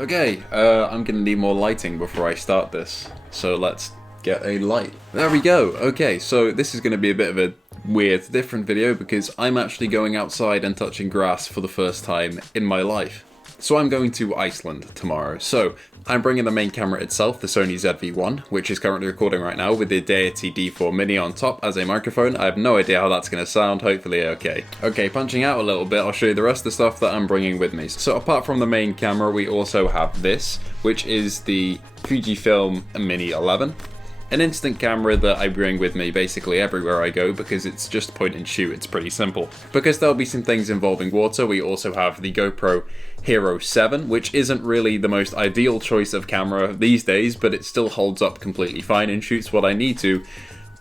Okay, I'm gonna need more lighting before I start this, so let's get a light. There we go. Okay, so this is gonna be a bit of a weird, different video because I'm actually going outside and touching grass for the first time in my life. So I'm going to Iceland tomorrow. So I'm bringing the main camera itself, the Sony ZV-1, which is currently recording right now with the Deity D4 Mini on top as a microphone. I have no idea how that's going to sound, hopefully okay. Okay, punching out a little bit, I'll show you the rest of the stuff that I'm bringing with me. So apart from the main camera, we also have this, which is the Fujifilm Mini 11. An instant camera that I bring with me basically everywhere I go because it's just point and shoot, it's pretty simple. Because there'll be some things involving water, we also have the GoPro Hero 7, which isn't really the most ideal choice of camera these days, but it still holds up completely fine and shoots what I need to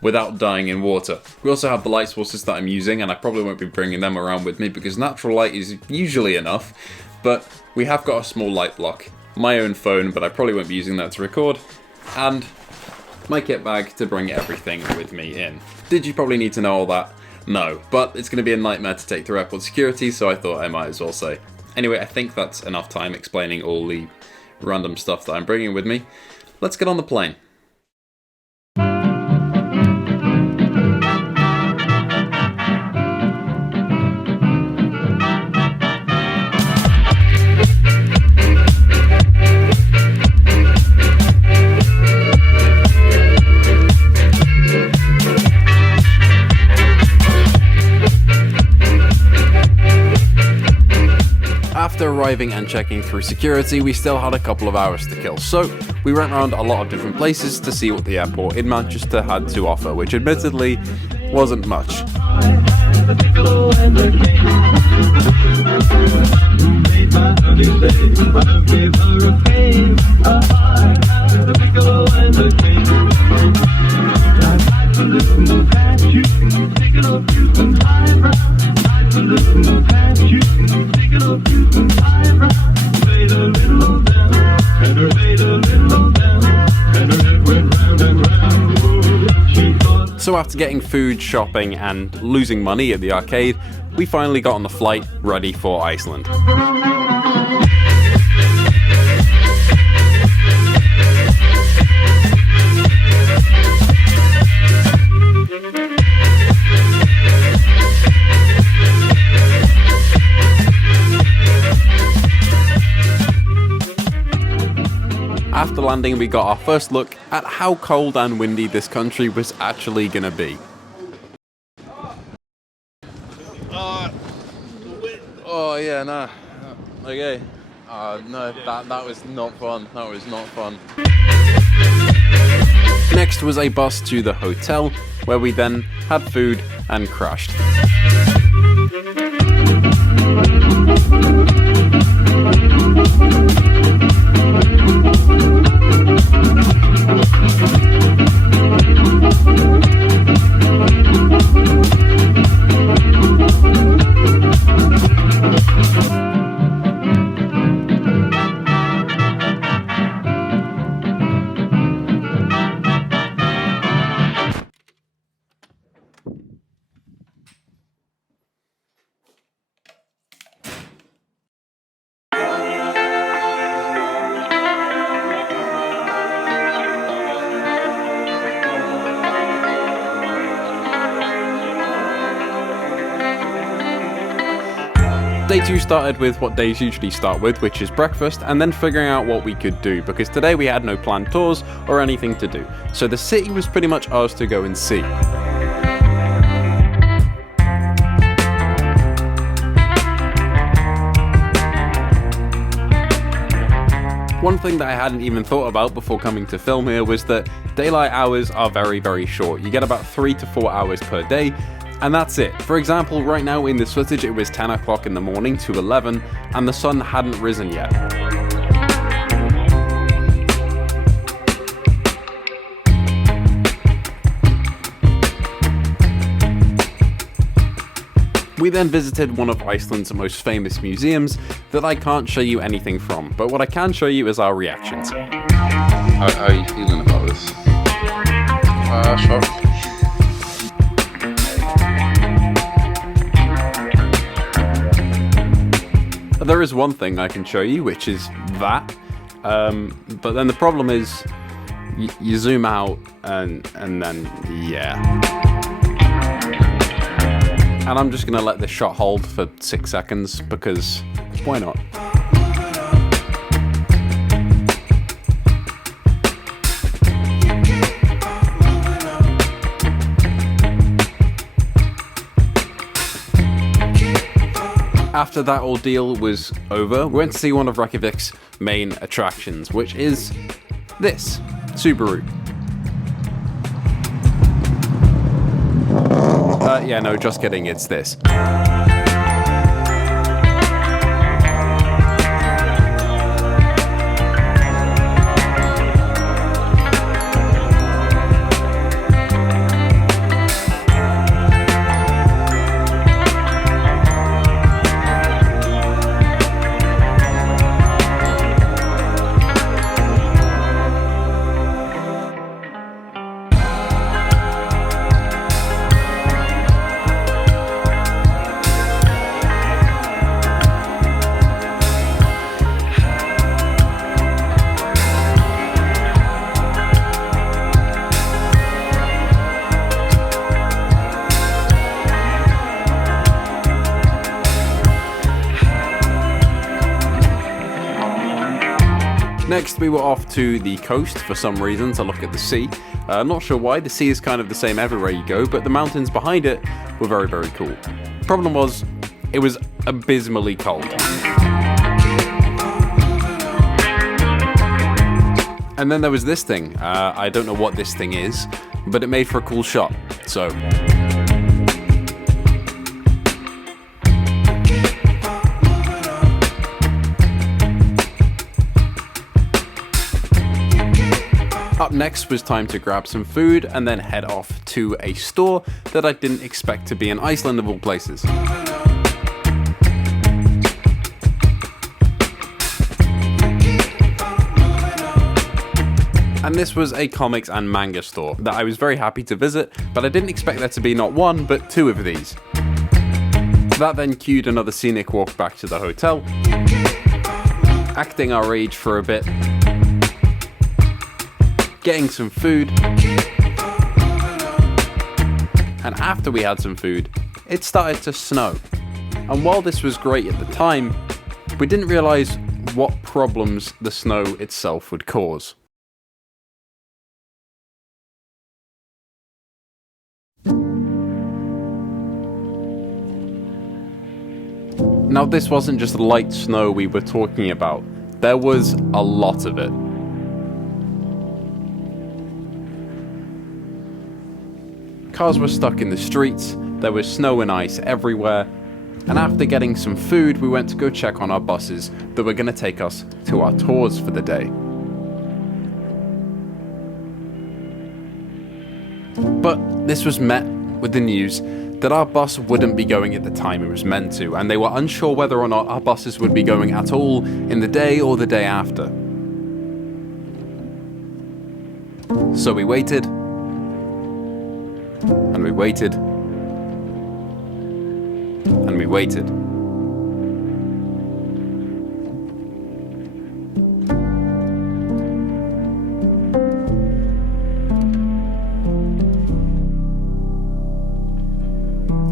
without dying in water. We also have the light sources that I'm using, and I probably won't be bringing them around with me because natural light is usually enough, but we have got a small light block. My own phone, but I probably won't be using that to record, and my kit bag to bring everything with me in. Did you probably need to know all that? No, but it's going to be a nightmare to take through airport security, so I thought I might as well say. Anyway, I think that's enough time explaining all the random stuff that I'm bringing with me. Let's get on the plane. After arriving and checking through security, we still had a couple of hours to kill, so we went around a lot of different places to see what the airport in Manchester had to offer, which admittedly wasn't much. So after getting food, shopping, and losing money at the arcade, we finally got on the flight ready for Iceland. After landing, we got our first look at how cold and windy this country was actually gonna be. Oh yeah, no. Okay. No, that was not fun. That was not fun. Next was a bus to the hotel, where we then had food and crashed. Day 2 started with what days usually start with, which is breakfast, and then figuring out what we could do, because today we had no planned tours or anything to do. So the city was pretty much ours to go and see. One thing that I hadn't even thought about before coming to film here was that daylight hours are very, very short. You get about 3 to 4 hours per day, and that's it. For example, right now in this footage it was 10 o'clock in the morning to 11, and the sun hadn't risen yet. We then visited one of Iceland's most famous museums that I can't show you anything from, but what I can show you is our reactions. How are you feeling about this? Shocked. There is one thing I can show you, which is that. But then the problem is, you zoom out and then, yeah. And I'm just gonna let this shot hold for 6 seconds because why not? After that ordeal was over, we went to see one of Reykjavik's main attractions, which is this, Subaru. Yeah, no, just kidding, it's this. Next, we were off to the coast for some reason to look at the sea. I'm not sure why, the sea is kind of the same everywhere you go, but the mountains behind it were very, very cool. Problem was, it was abysmally cold. And then there was this thing. I don't know what this thing is, but it made for a cool shot, so... Up next was time to grab some food and then head off to a store that I didn't expect to be in Iceland of all places. And this was a comics and manga store that I was very happy to visit, but I didn't expect there to be not one, but two of these. That then cued another scenic walk back to the hotel, acting our age for a bit, getting some food, and after we had some food, it started to snow. And while this was great at the time, we didn't realise what problems the snow itself would cause. Now, this wasn't just light snow we were talking about, there was a lot of it. Cars were stuck in the streets, there was snow and ice everywhere, and after getting some food, we went to go check on our buses that were going to take us to our tours for the day. But this was met with the news that our bus wouldn't be going at the time it was meant to, and they were unsure whether or not our buses would be going at all in the day or the day after. So we waited. And we waited. And we waited.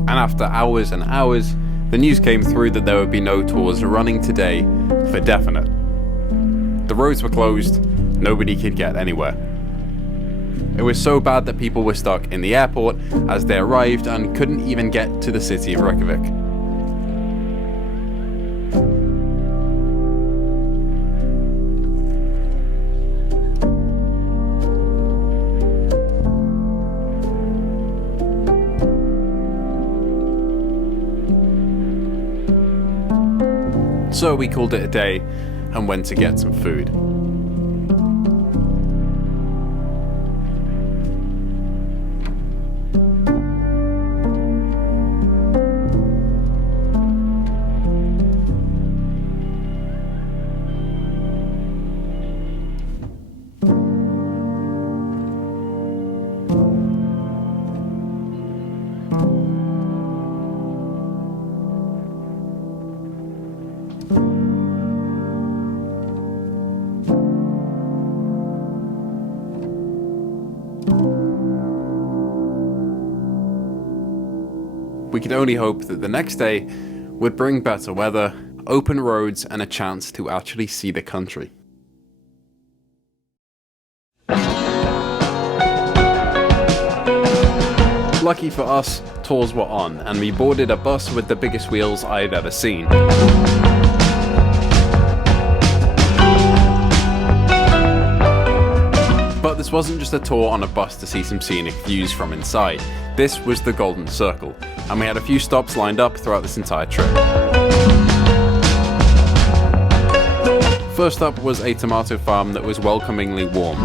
And after hours and hours, the news came through that there would be no tours running today for definite. The roads were closed, nobody could get anywhere. It was so bad that people were stuck in the airport as they arrived and couldn't even get to the city of Reykjavik. So we called it a day and went to get some food. we could only hope that the next day would bring better weather, open roads, and a chance to actually see the country. Lucky for us, tours were on, and we boarded a bus with the biggest wheels I had ever seen. But this wasn't just a tour on a bus to see some scenic views from inside. This was the Golden Circle, and we had a few stops lined up throughout this entire trip. First up was a tomato farm that was welcomingly warm.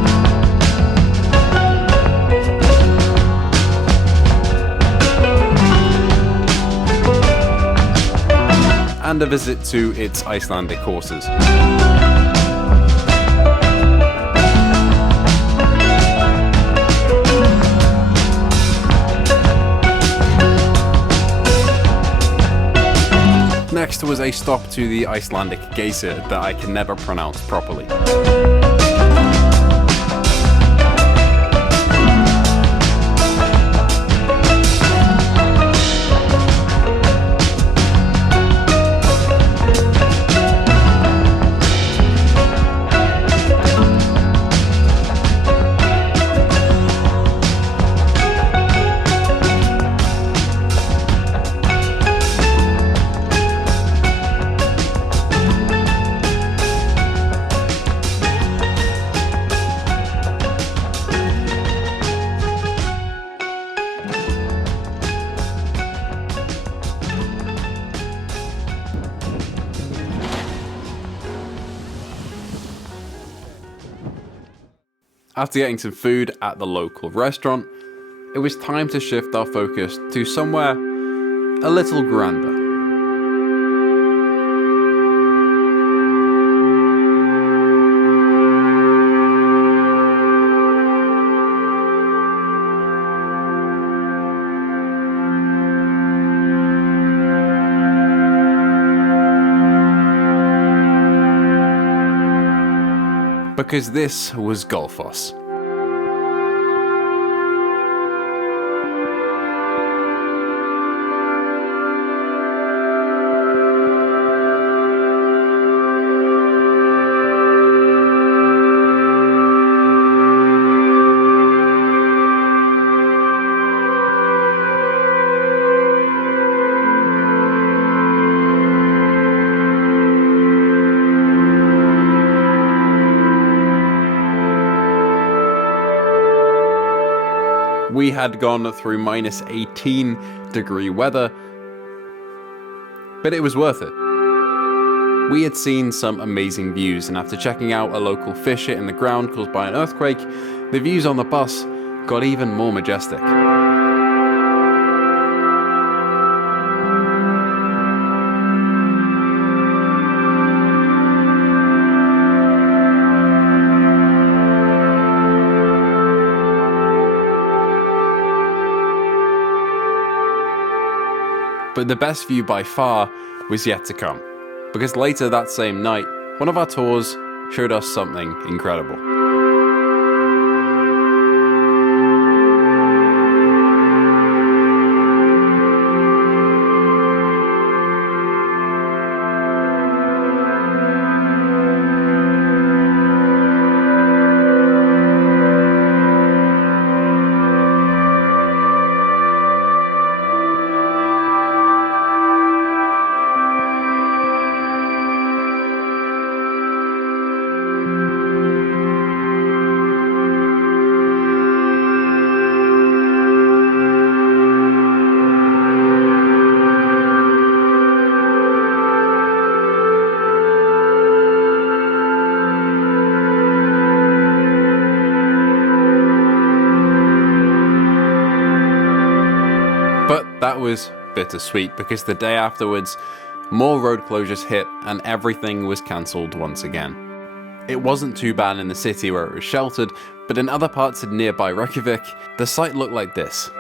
And a visit to its Icelandic horses. Next was a stop to the Icelandic geyser that I can never pronounce properly. After getting some food at the local restaurant, it was time to shift our focus to somewhere a little grander. Because this was Gullfoss. We had gone through minus 18-degree weather, but it was worth it. We had seen some amazing views, and after checking out a local fissure in the ground caused by an earthquake, the views on the bus got even more majestic. But the best view by far was yet to come, because later that same night, one of our tours showed us something incredible. That was bittersweet, because the day afterwards, more road closures hit and everything was cancelled once again. It wasn't too bad in the city where it was sheltered, but in other parts of nearby Reykjavik, the site looked like this.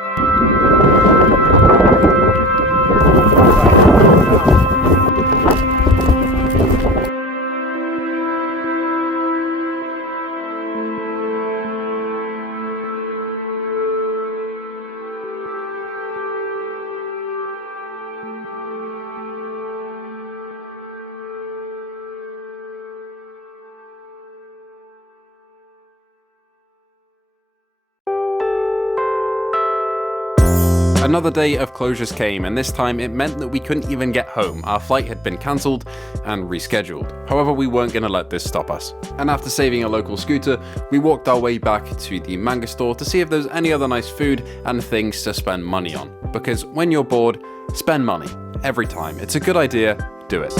Another day of closures came, and this time it meant that we couldn't even get home. Our flight had been cancelled and rescheduled. However, we weren't going to let this stop us. And after saving a local scooter, we walked our way back to the manga store to see if there's any other nice food and things to spend money on. Because when you're bored, spend money. Every time. It's a good idea, do it.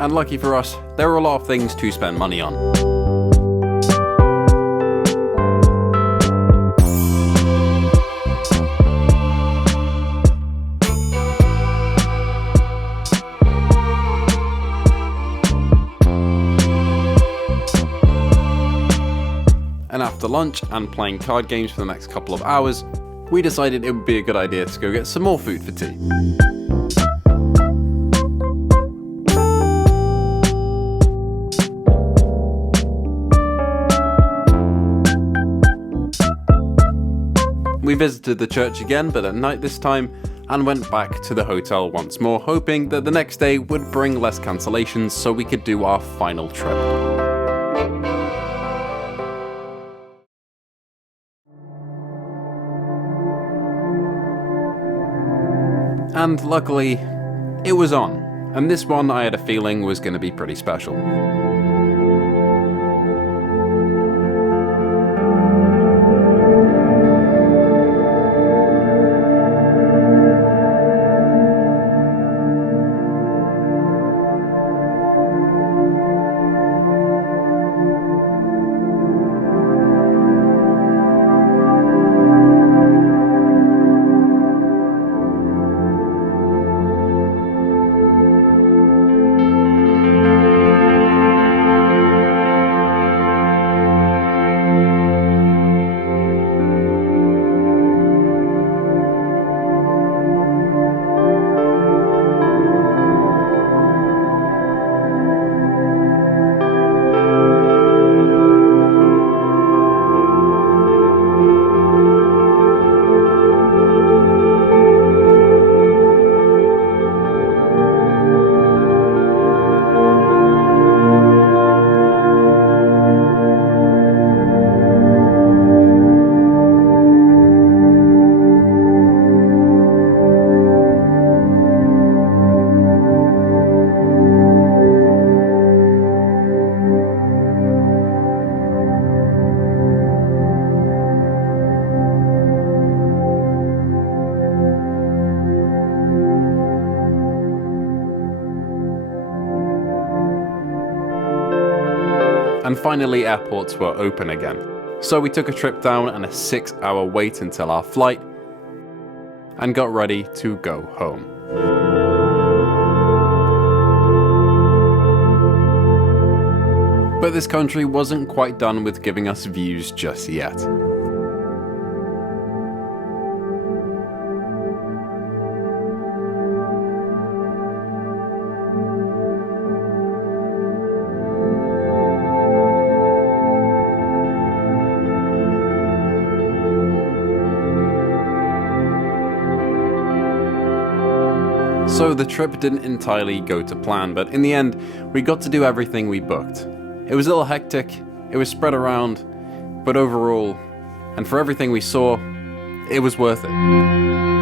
And lucky for us, there were a lot of things to spend money on. And after lunch and playing card games for the next couple of hours, we decided it would be a good idea to go get some more food for tea. We visited the church again, but at night this time, and went back to the hotel once more, hoping that the next day would bring less cancellations so we could do our final trip. And luckily, it was on, and this one I had a feeling was going to be pretty special. And finally, airports were open again. So we took a trip down and a 6-hour wait until our flight, and got ready to go home. But this country wasn't quite done with giving us views just yet. So the trip didn't entirely go to plan, but in the end, we got to do everything we booked. It was a little hectic, it was spread around, but overall, and for everything we saw, it was worth it.